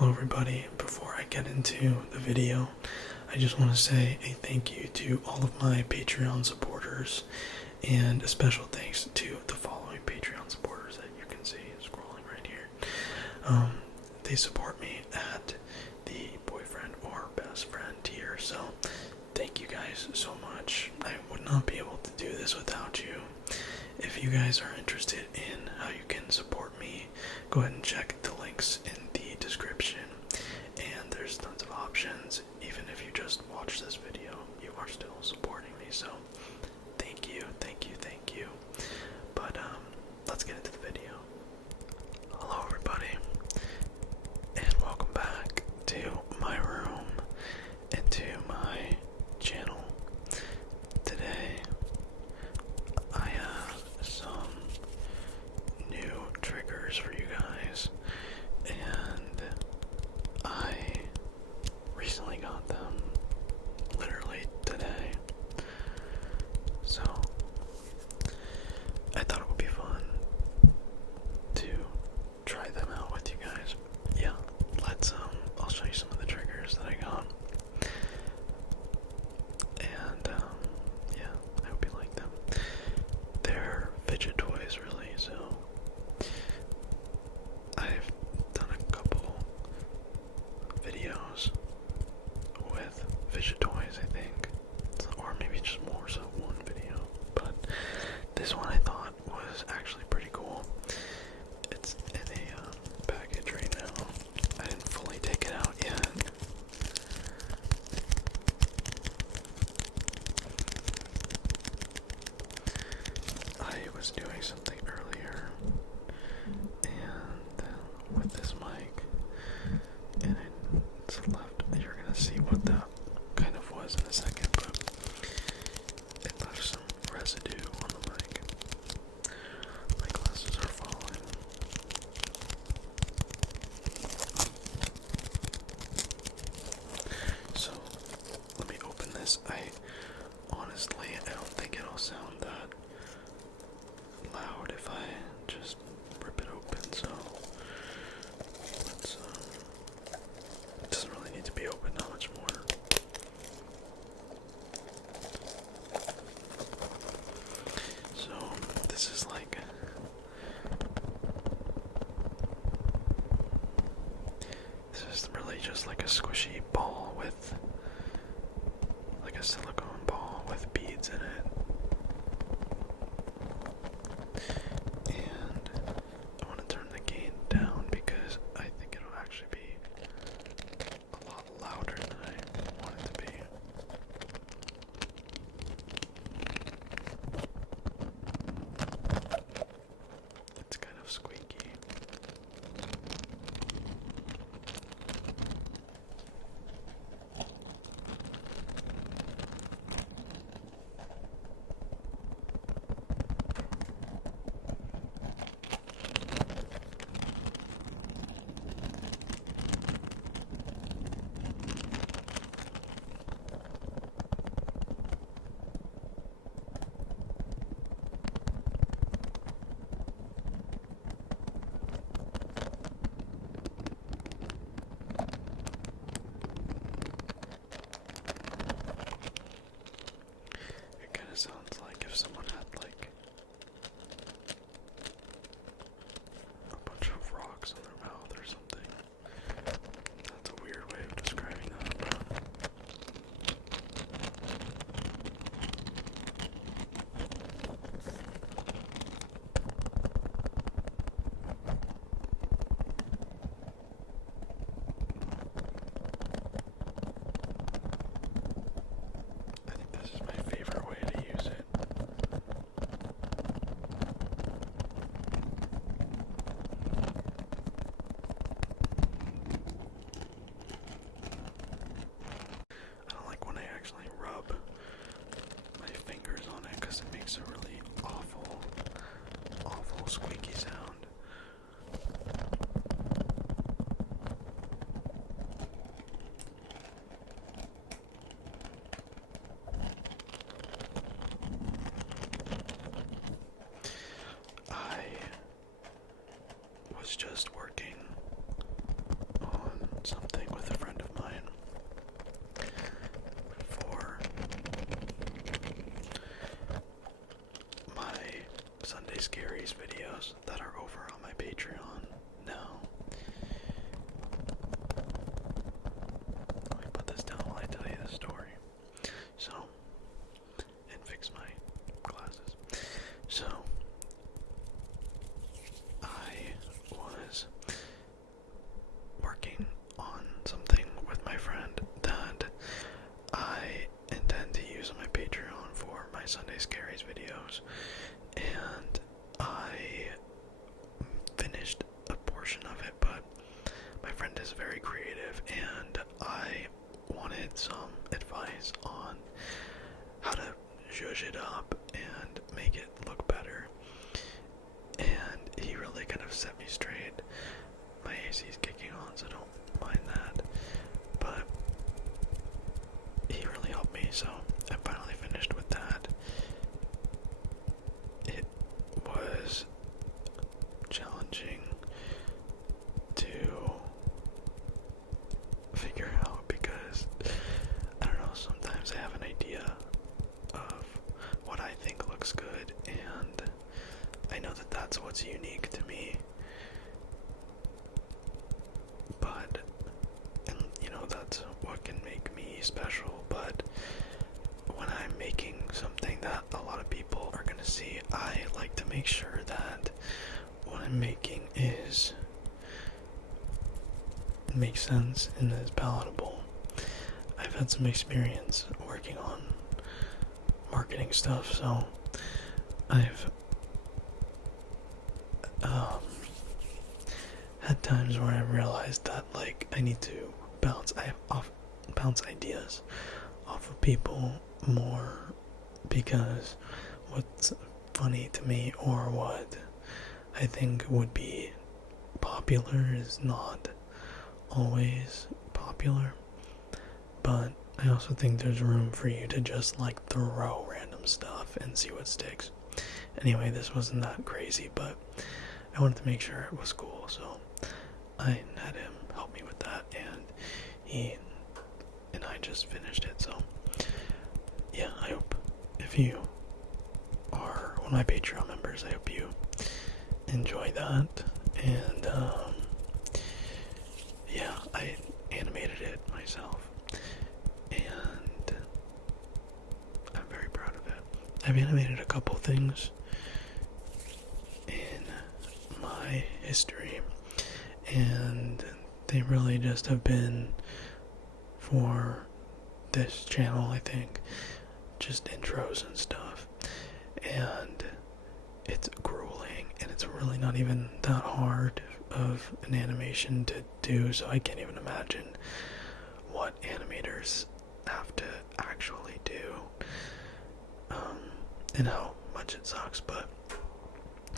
Hello everybody, before I get into the video, I just want to say a thank you to all of my Patreon supporters, and a special thanks to the following Patreon supporters that you can see scrolling right here. They support me at the boyfriend or best friend tier, so thank you guys so much. I would not be able to do this without you. If you guys are interested in how you can support me, go ahead and check the links in the description, and there's tons of options. Even if you just watch this video, you are still supporting me, so thank you, thank you, thank you. But let's get into the video. Hello everybody, and welcome back to my room and to my channel. Today I have some new triggers for you guys, and I recently got them literally today, so I thought it would be fun to try them out with you guys. Yeah, let's I'll show you some of the triggers that I got, and yeah, I hope you like them. They're fidget toys, really, so I've done a couple videos with fidget toys, I think, or maybe just more so one video, but this one I thought was actually pretty cool. It's in a package right now. I didn't fully take it out yet. I was doing something earlier, and with this mic, and it's left, you're gonna see what that kind of was in a second, but it left some residue on the mic. My glasses are falling. So, let me open this. Honestly, I don't think it'll sound that loud if I just rip it open, so let's, it doesn't really need to be open, not much more. So, this is like, this is really just like a squishy ball with, like a silicone ball with beads in it. And I want to turn the gain down because I think it'll actually be a lot louder than I want it to be. It's kind of squeaky. It kind of sounds like if someone had like a bunch of rocks in their mouth or something. That's a weird way of describing that, but I think this is my favorite way to use it. I don't like when I actually rub my fingers on it because it makes a really awful, awful squeaky sound. I was just working on working on something with my friend that I intend to use on my Patreon for my Sunday Scaries videos, and I finished a portion of it, but my friend is very creative, and I wanted some advice on how to zhuzh it up and make it look better. And he really kind of set me straight. My AC is kicking on, so don't mind that. But he really helped me, so I finally finished with that. It was challenging to figure out because, I don't know, sometimes I have an idea of what I think looks good, and I know that that's what's unique to me. But, and you know, that's what can make me special. But when I'm making something that a lot of people are gonna see, I like to make sure that what I'm making makes sense and is palatable. I've had some experience working on marketing stuff, so I've had times where I realized that, like, I need to bounce ideas off of people more, because what's funny to me or what I think would be popular is not always popular. But I also think there's room for you to just, like, throw random stuff and see what sticks. Anyway, this wasn't that crazy, but I wanted to make sure it was cool, so I had him help me with that, and he and I just finished it. So yeah, I hope if you are one of my Patreon members, I hope you enjoy that. And yeah, I animated it myself, and I'm very proud of it. I've animated a couple things in my history, and they really just have been for this channel, I think, just intros and stuff. And it's grueling, and it's really not even that hard of an animation to do, so I can't even imagine what animators have to actually do, and how much it sucks. But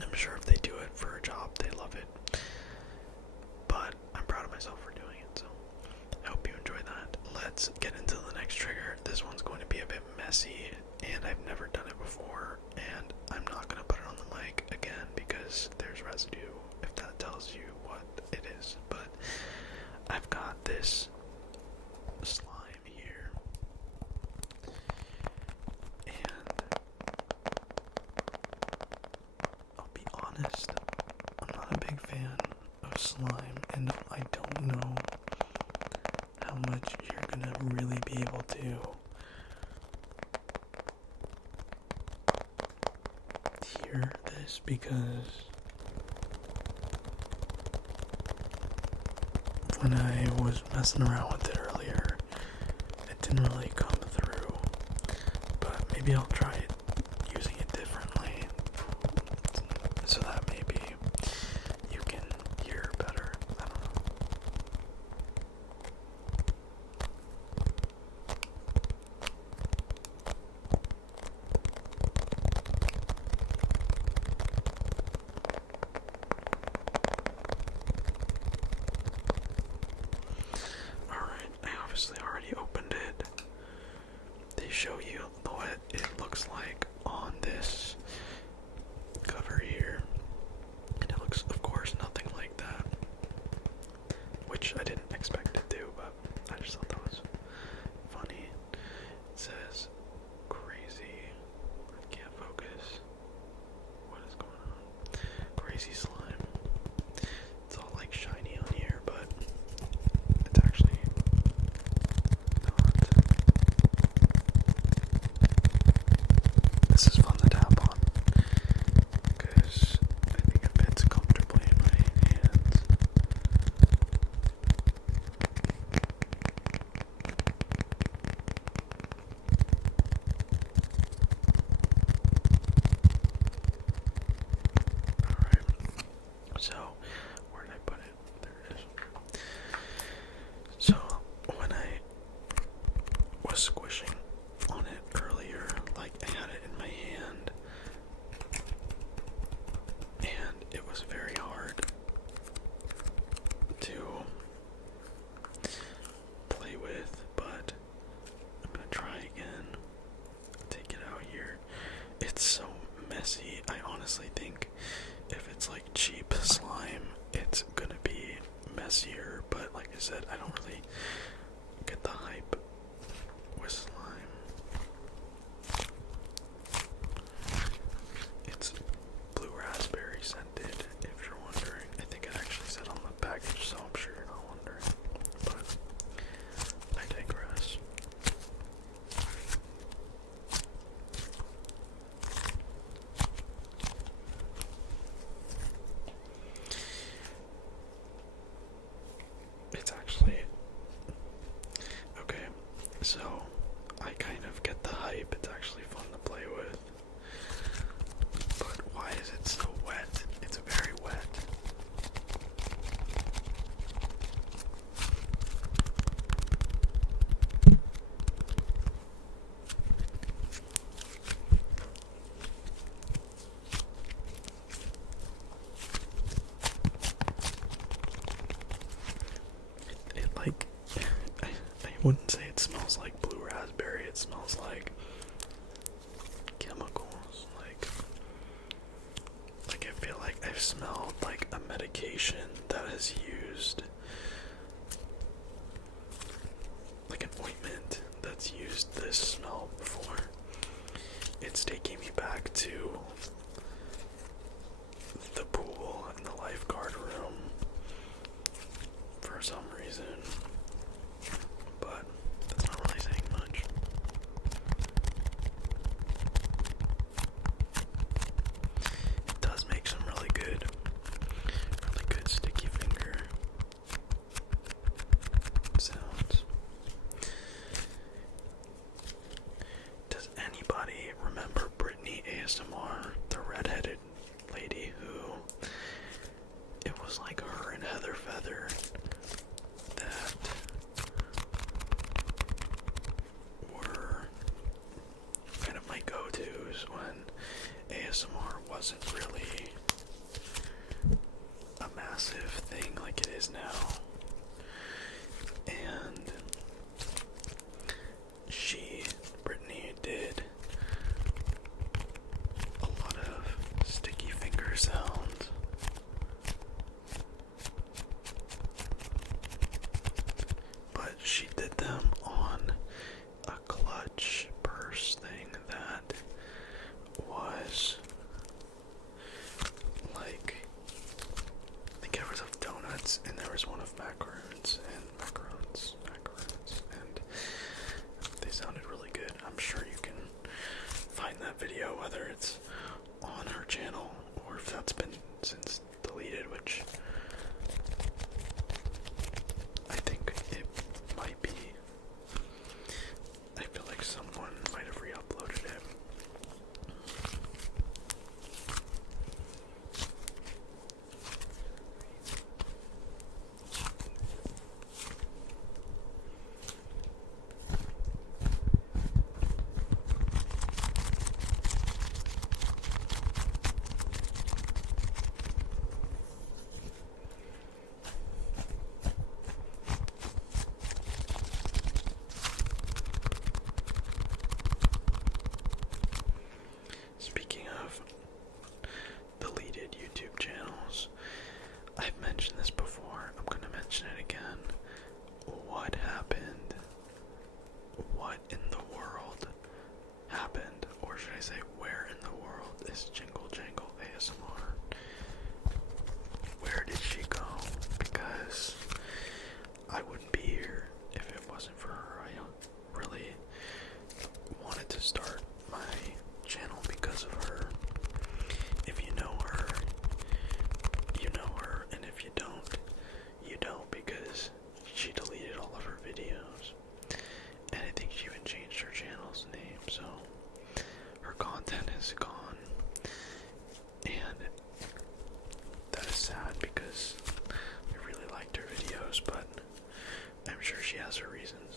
I'm sure if they do it for a job, they love it. But I'm proud of myself for doing it, so I hope you enjoy that. Let's get into the next trigger. This one's going to be a bit messy, and I've never done it before, and I'm not going to put it on the mic again because there's residue, if that tells you what it is. But I've got this slime here, and I'll be honest, I'm not a big fan of slime, and I don't know how much you're gonna really be able to hear this, because when I was messing around with it earlier, it didn't really come through. But maybe I'll try it using it differently, so that maybe you can hear better. I don't know. Alright, I obviously already opened it. They show you what it looks like. I said, I don't really get the hype with slime. It's blue raspberry scented, if you're wondering. I think it actually said on the package, so I'm sure you're not wondering. But I digress. It's actually okay, so I kind of get the hype. It's actually fun to play with. But why is it so wet? It's very wet. It like, I wouldn't say it smells like blue raspberry. It smells like chemicals. Like I feel like I've smelled like a medication that has used, like an ointment that's used this smell before. It's taking me back to the pool in the lifeguard room for some reason, but that's not really saying much. It does make some really good sticky finger sounds. Does anybody remember Britney ASMR, the redheaded lady who, it was like her and Heather Feather that were kind of my go-tos when ASMR wasn't really a massive thing like it is now. And Britney did a lot of sticky finger sounds. But she did them on a clutch purse thing that was like, I think it was of donuts and there was one of macaroons, and they sounded really good. I'm sure you can find that video, whether it's on her channel or if that's been since deleted, which I think it might be. I feel like someone might have re-uploaded it. Speaking of deleted YouTube channels, I've mentioned this before, I'm gonna mention it again. What happened? What in the world happened? Or should I say, where in the world is Jingle Jangle ASMR? Where did she go? Because I wouldn't be here if it wasn't for her. I really wanted to start my channel because of her. If you know her, you know her, and if you don't, you don't, because she deleted all of her videos, and I think she even changed her channel's name, so her content is gone, and that is sad because I really liked her videos, but I'm sure she has her reasons.